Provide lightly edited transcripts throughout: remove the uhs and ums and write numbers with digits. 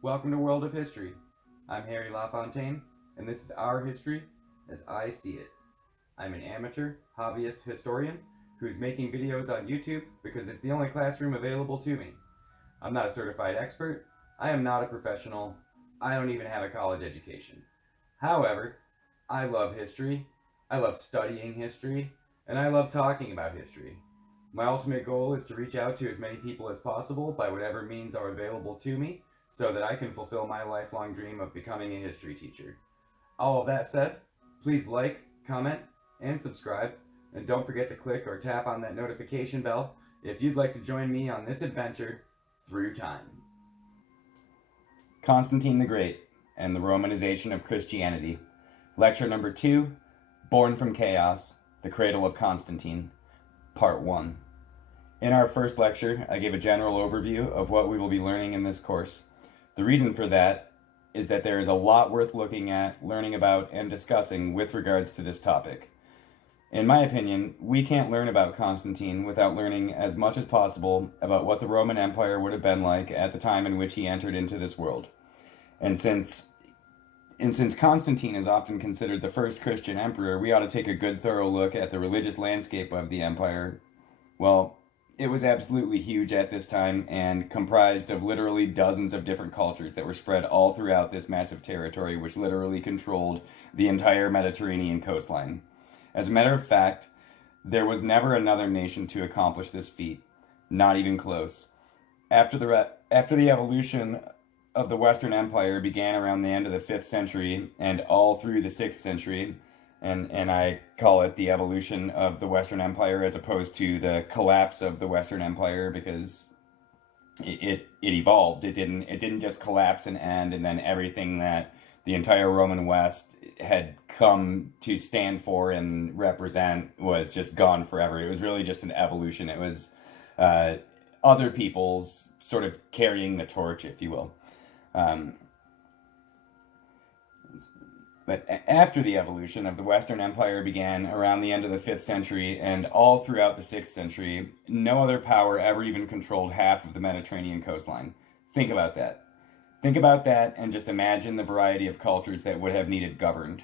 Welcome to World of History. I'm Harry LaFontaine, and this is our history as I see it. I'm an amateur, hobbyist historian who's making videos on YouTube because it's the only classroom available to me. I'm not a certified expert, I am not a professional, I don't even have a college education. However, I love history, I love studying history, and I love talking about history. My ultimate goal is to reach out to as many people as possible by whatever means are available to me so that I can fulfill my lifelong dream of becoming a history teacher. All of that said, please like, comment, and subscribe, and don't forget to click or tap on that notification bell if you'd like to join me on this adventure through time. Constantine the Great and the Romanization of Christianity. Lecture number 2, Born from Chaos, the Cradle of Constantine, Part 1. In our first lecture, I gave a general overview of what we will be learning in this course. The reason for that is that there is a lot worth looking at, learning about, and discussing with regards to this topic. In my opinion, we can't learn about Constantine without learning as much as possible about what the Roman Empire would have been like at the time in which he entered into this world. And since Constantine is often considered the first Christian emperor, we ought to take a good thorough look at the religious landscape of the empire. Well, it was absolutely huge at this time and comprised of literally dozens of different cultures that were spread all throughout this massive territory, which literally controlled the entire Mediterranean coastline. As a matter of fact, there was never another nation to accomplish this feat, not even close. After the evolution of the Western Empire began around the end of the 5th century and all through the 6th century, and I call it the evolution of the Western Empire as opposed to the collapse of the Western Empire, because it evolved. It didn't just collapse and end, and then everything that the entire Roman West had come to stand for and represent was just gone forever. It was really just an evolution. It was other people's sort of carrying the torch, if you will. But after the evolution of the Western Empire began around the end of the 5th century and all throughout the 6th century, no other power ever even controlled half of the Mediterranean coastline. Think about that. Think about that and just imagine the variety of cultures that would have needed governed.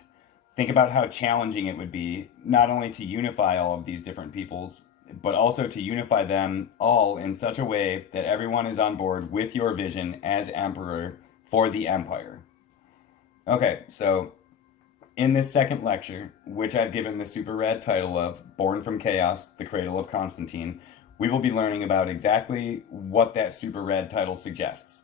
Think about how challenging it would be not only to unify all of these different peoples, but also to unify them all in such a way that everyone is on board with your vision as emperor for the empire. Okay, so in this second lecture, which I've given the super rad title of Born from Chaos, the Cradle of Constantine, we will be learning about exactly what that super rad title suggests.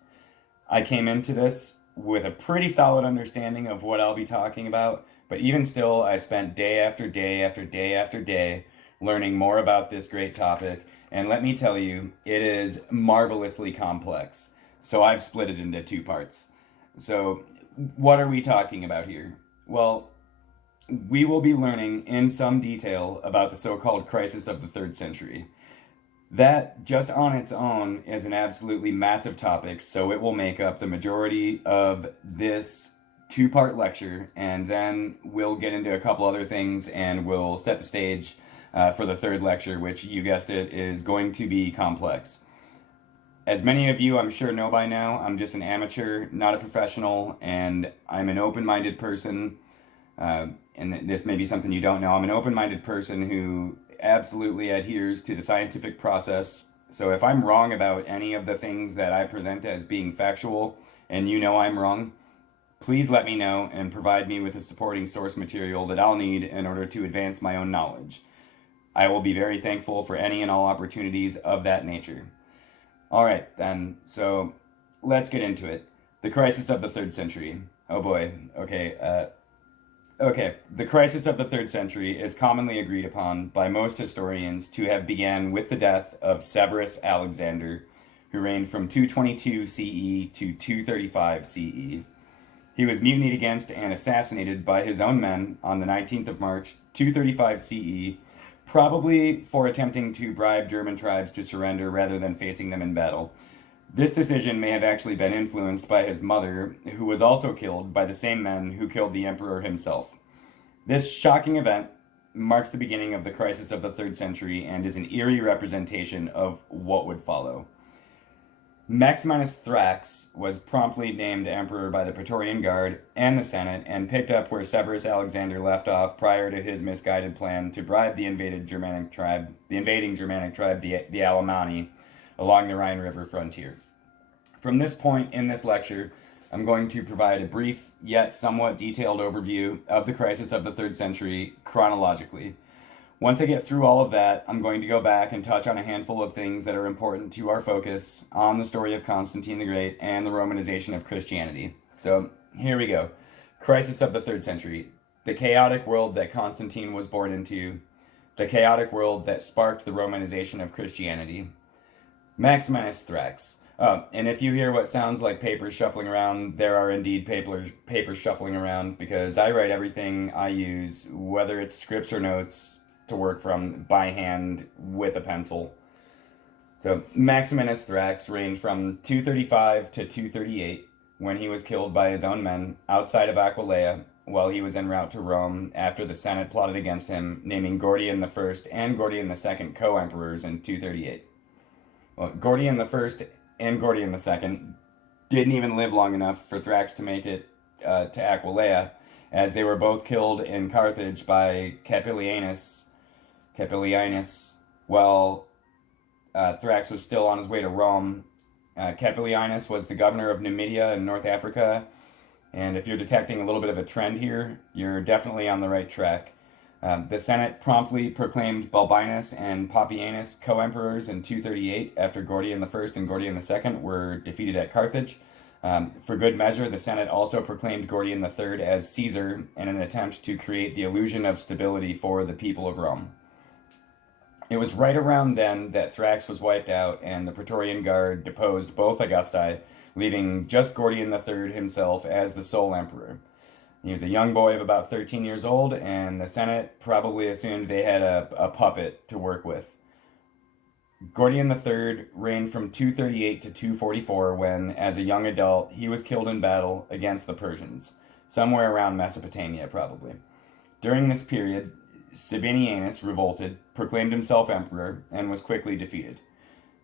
I came into this with a pretty solid understanding of what I'll be talking about, but even still, I spent day after day after day after day learning more about this great topic, and let me tell you, it is marvelously complex. So I've split it into 2 parts. So what are we talking about here? Well, we will be learning in some detail about the so-called crisis of the 3rd century. That, just on its own, is an absolutely massive topic, so it will make up the majority of this 2-part lecture, and then we'll get into a couple other things, and we'll set the stage for the 3rd lecture, which, you guessed it, is going to be complex. As many of you I'm sure know by now, I'm just an amateur, not a professional, and I'm an open-minded person. And this may be something you don't know. I'm an open-minded person who absolutely adheres to the scientific process. So if I'm wrong about any of the things that I present as being factual, and you know I'm wrong, please let me know and provide me with the supporting source material that I'll need in order to advance my own knowledge. I will be very thankful for any and all opportunities of that nature. All right, then, so let's get into it. The crisis of the 3rd century. Oh boy, okay. The crisis of the 3rd century is commonly agreed upon by most historians to have began with the death of Severus Alexander, who reigned from 222 CE to 235 CE. He was mutinied against and assassinated by his own men on the 19th of March, 235 CE, probably for attempting to bribe German tribes to surrender rather than facing them in battle. This decision may have actually been influenced by his mother, who was also killed by the same men who killed the emperor himself. This shocking event marks the beginning of the crisis of the 3rd century and is an eerie representation of what would follow. Maximinus Thrax was promptly named emperor by the Praetorian Guard and the Senate, and picked up where Severus Alexander left off prior to his misguided plan to bribe the invading Germanic tribe, the Alemanni, along the Rhine River frontier. From this point in this lecture, I'm going to provide a brief yet somewhat detailed overview of the crisis of the 3rd century chronologically. Once I get through all of that, I'm going to go back and touch on a handful of things that are important to our focus on the story of Constantine the Great and the Romanization of Christianity. So here we go. Crisis of the 3rd century. The chaotic world that Constantine was born into. The chaotic world that sparked the Romanization of Christianity. Maximinus Thrax. And if you hear what sounds like papers shuffling around, there are indeed papers shuffling around, because I write everything I use, whether it's scripts or notes, to work from by hand with a pencil. So Maximinus Thrax reigned from 235 to 238, when he was killed by his own men outside of Aquileia while he was en route to Rome after the Senate plotted against him, naming Gordian I and Gordian II co-emperors in 238. Well, Gordian I and Gordian II didn't even live long enough for Thrax to make it to Aquileia, as they were both killed in Carthage by Capillianus, while Thrax was still on his way to Rome. Capillianus was the governor of Numidia in North Africa, and if you're detecting a little bit of a trend here, you're definitely on the right track. The Senate promptly proclaimed Balbinus and Papianus co-emperors in 238 after Gordian I and Gordian II were defeated at Carthage. For good measure, the Senate also proclaimed Gordian III as Caesar in an attempt to create the illusion of stability for the people of Rome. It was right around then that Thrax was wiped out and the Praetorian Guard deposed both Augusti, leaving just Gordian III himself as the sole emperor. He was a young boy of about 13 years old, and the Senate probably assumed they had a puppet to work with. Gordian III reigned from 238 to 244 when, as a young adult, he was killed in battle against the Persians, somewhere around Mesopotamia probably. During this period, Sabinianus revolted, proclaimed himself emperor, and was quickly defeated.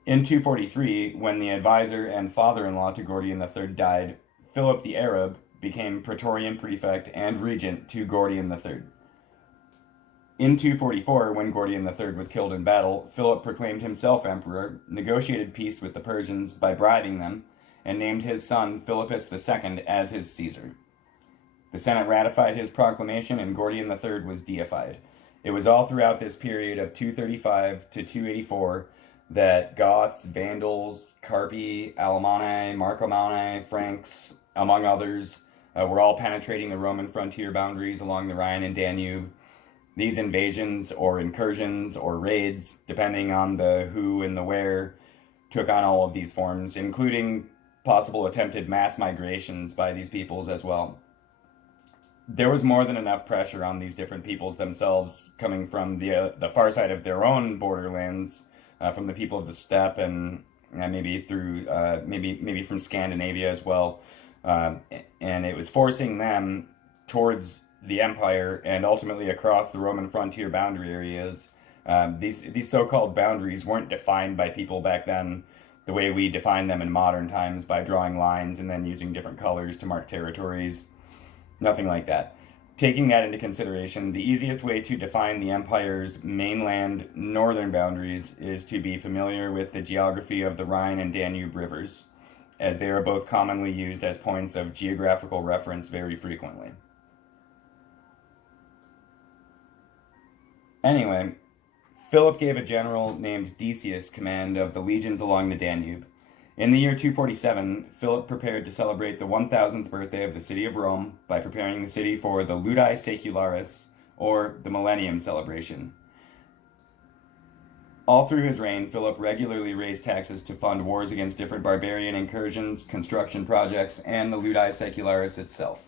In 243, when the advisor and father-in-law to Gordian III died, Philip the Arab became Praetorian prefect and regent to Gordian III. In 244, when Gordian III was killed in battle, Philip proclaimed himself emperor, negotiated peace with the Persians by bribing them, and named his son Philippus II as his Caesar. The Senate ratified his proclamation, and Gordian III was deified. It was all throughout this period of 235 to 284 that Goths, Vandals, Carpi, Alemanni, Marcomanni, Franks, among others, were all penetrating the Roman frontier boundaries along the Rhine and Danube. These invasions or incursions or raids, depending on the who and the where, took on all of these forms, including possible attempted mass migrations by these peoples as well. There was more than enough pressure on these different peoples themselves coming from the far side of their own borderlands, from the people of the steppe and maybe through maybe from Scandinavia as well, and it was forcing them towards the empire and ultimately across the Roman frontier boundary areas. These so-called boundaries weren't defined by people back then the way we define them in modern times by drawing lines and then using different colors to mark territories. Nothing like that. Taking that into consideration, the easiest way to define the empire's mainland northern boundaries is to be familiar with the geography of the Rhine and Danube rivers, as they are both commonly used as points of geographical reference very frequently. Anyway, Philip gave a general named Decius command of the legions along the Danube. In the year 247, Philip prepared to celebrate the 1000th birthday of the city of Rome by preparing the city for the Ludi Secularis, or the Millennium celebration. All through his reign, Philip regularly raised taxes to fund wars against different barbarian incursions, construction projects, and the Ludi Secularis itself.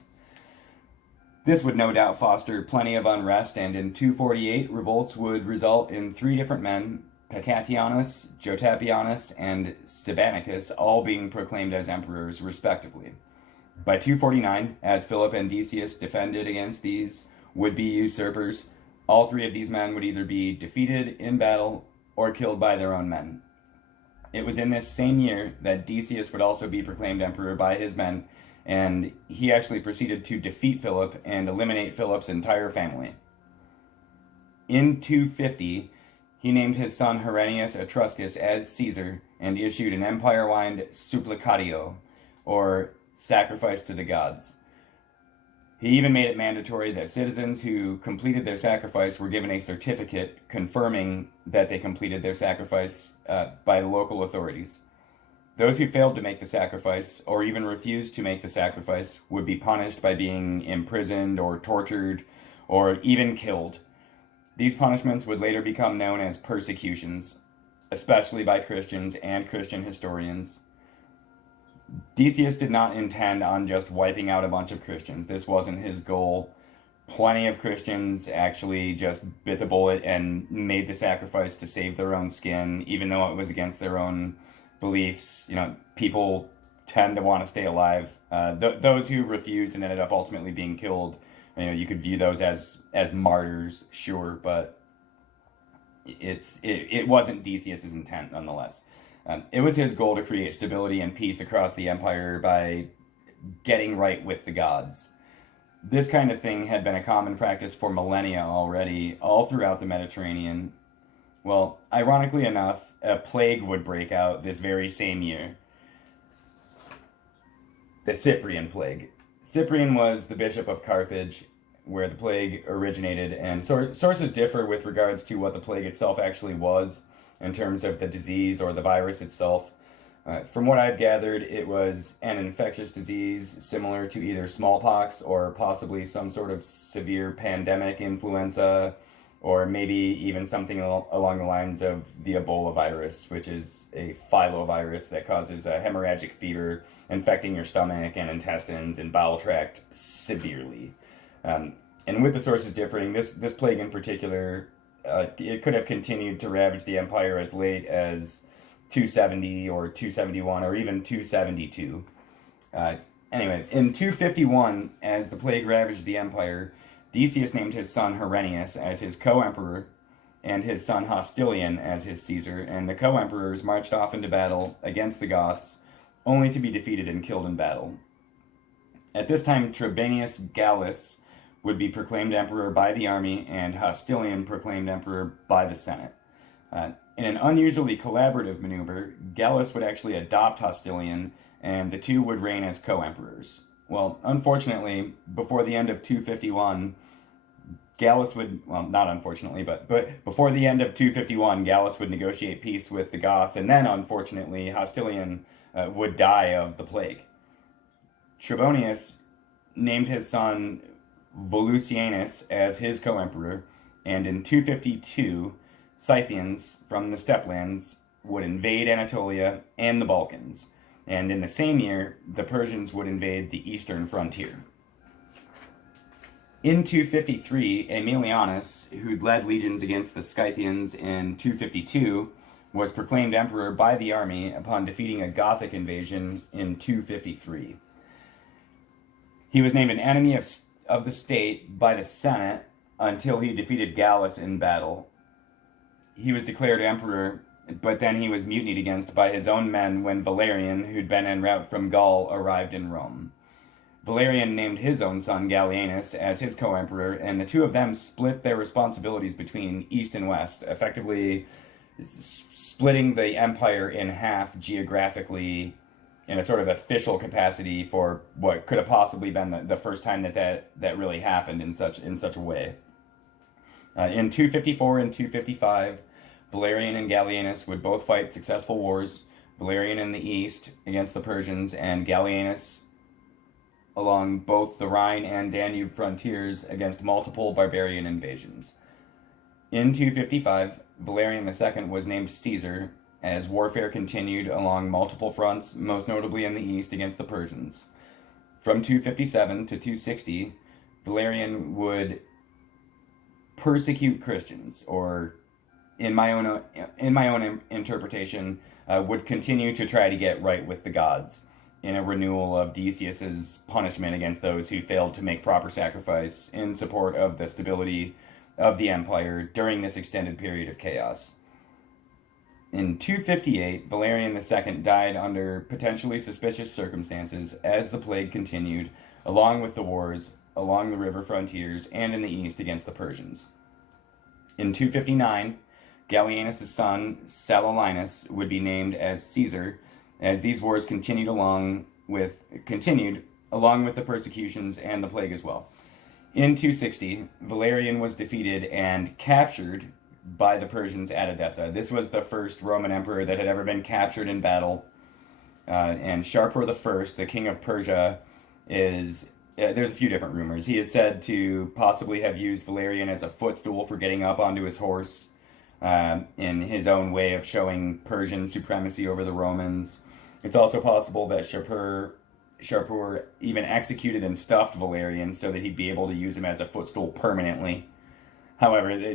This would no doubt foster plenty of unrest, and in 248, revolts would result in 3 different men, Pacatianus, Jotapianus, and Sibanicus, all being proclaimed as emperors, respectively. By 249, as Philip and Decius defended against these would-be usurpers, all 3 of these men would either be defeated in battle or killed by their own men. It was in this same year that Decius would also be proclaimed emperor by his men, and he actually proceeded to defeat Philip and eliminate Philip's entire family. In 250, he named his son Herennius Etruscus as Caesar and issued an empire-wide supplicatio, or sacrifice to the gods. He even made it mandatory that citizens who completed their sacrifice were given a certificate confirming that they completed their sacrifice by the local authorities. Those who failed to make the sacrifice, or even refused to make the sacrifice, would be punished by being imprisoned or tortured, or even killed. These punishments would later become known as persecutions, especially by Christians and Christian historians. Decius did not intend on just wiping out a bunch of Christians. This wasn't his goal. Plenty of Christians actually just bit the bullet and made the sacrifice to save their own skin, even though it was against their own beliefs. You know, people tend to want to stay alive. Those who refused and ended up ultimately being killed, you know, you could view those as martyrs, sure, but it wasn't Decius's intent nonetheless. It was his goal to create stability and peace across the empire by getting right with the gods. This kind of thing had been a common practice for millennia already, all throughout the Mediterranean. Well, ironically enough, a plague would break out this very same year. The Cyprian Plague. Cyprian was the bishop of Carthage, where the plague originated, and sources differ with regards to what the plague itself actually was, in terms of the disease or the virus itself. From what I've gathered, it was an infectious disease similar to either smallpox or possibly some sort of severe pandemic influenza, or maybe even something along the lines of the Ebola virus, which is a filovirus that causes a hemorrhagic fever, infecting your stomach and intestines and bowel tract severely. And with the sources differing, this plague in particular, it could have continued to ravage the empire as late as 270 or 271 or even 272. Anyway, in 251, as the plague ravaged the empire, Decius named his son Herennius as his co-emperor and his son Hostilian as his Caesar, and the co-emperors marched off into battle against the Goths, only to be defeated and killed in battle. At this time, Trebonius Gallus would be proclaimed emperor by the army, and Hostilian proclaimed emperor by the Senate. In an unusually collaborative maneuver, Gallus would actually adopt Hostilian, and the two would reign as co-emperors. Well, unfortunately, before the end of 251, Gallus would, well, not unfortunately, but before the end of 251, Gallus would negotiate peace with the Goths, and then, unfortunately, Hostilian would die of the plague. Trebonius named his son Volusianus as his co-emperor, and in 252, Scythians from the Steplands would invade Anatolia and the Balkans, and in the same year, the Persians would invade the eastern frontier. In 253, Aemilianus, who'd led legions against the Scythians in 252, was proclaimed emperor by the army upon defeating a Gothic invasion in 253. He was named an enemy of the state by the Senate until he defeated Gallus in battle. He was declared emperor, but then he was mutinied against by his own men when Valerian, who'd been en route from Gaul, arrived in Rome. Valerian named his own son Gallienus as his co-emperor, and the two of them split their responsibilities between East and West, effectively splitting the empire in half geographically in a sort of official capacity for what could have possibly been the first time that really happened in such a way. In 254 and 255, Valerian and Gallienus would both fight successful wars, Valerian in the east against the Persians, and Gallienus along both the Rhine and Danube frontiers against multiple barbarian invasions. In 255, Valerian II was named Caesar, as warfare continued along multiple fronts, most notably in the east against the Persians. From 257 to 260, Valerian would persecute Christians, or in my own interpretation, would continue to try to get right with the gods, in a renewal of Decius's punishment against those who failed to make proper sacrifice in support of the stability of the empire during this extended period of chaos. In 258, Valerian II died under potentially suspicious circumstances as the plague continued, along with the wars along the river frontiers and in the east against the Persians. In 259, Gallienus' son, Salolinus, would be named as Caesar, as these wars continued along with the persecutions and the plague as well. In 260, Valerian was defeated and captured by the Persians at Edessa. This was the first Roman emperor that had ever been captured in battle. And Shapur I, the king of Persia, there's a few different rumors. He is said to possibly have used Valerian as a footstool for getting up onto his horse, in his own way of showing Persian supremacy over the Romans. It's also possible that Shapur even executed and stuffed Valerian so that he'd be able to use him as a footstool permanently. However,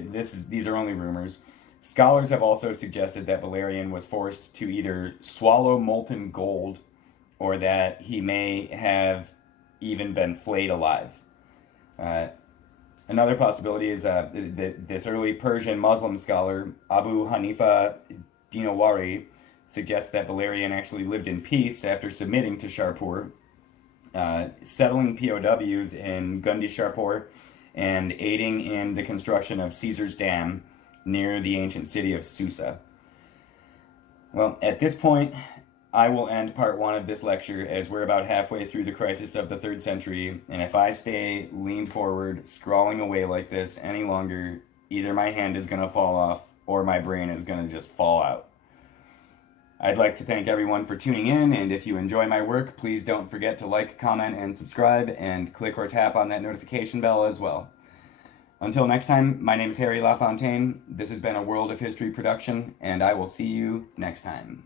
these are only rumors. Scholars have also suggested that Valerian was forced to either swallow molten gold or that he may have even been flayed alive. Another possibility is this early Persian Muslim scholar, Abu Hanifa Dinawari, suggests that Valerian actually lived in peace after submitting to Shapur, settling POWs in Gundi Shapur, and aiding in the construction of Caesar's Dam near the ancient city of Susa. Well, at this point, I will end part 1 of this lecture, as we're about halfway through the crisis of the 3rd century, and if I stay leaned forward, scrawling away like this any longer, either my hand is going to fall off or my brain is going to just fall out. I'd like to thank everyone for tuning in, and if you enjoy my work, please don't forget to like, comment, and subscribe, and click or tap on that notification bell as well. Until next time, my name is Harry LaFontaine. This has been a World of History production, and I will see you next time.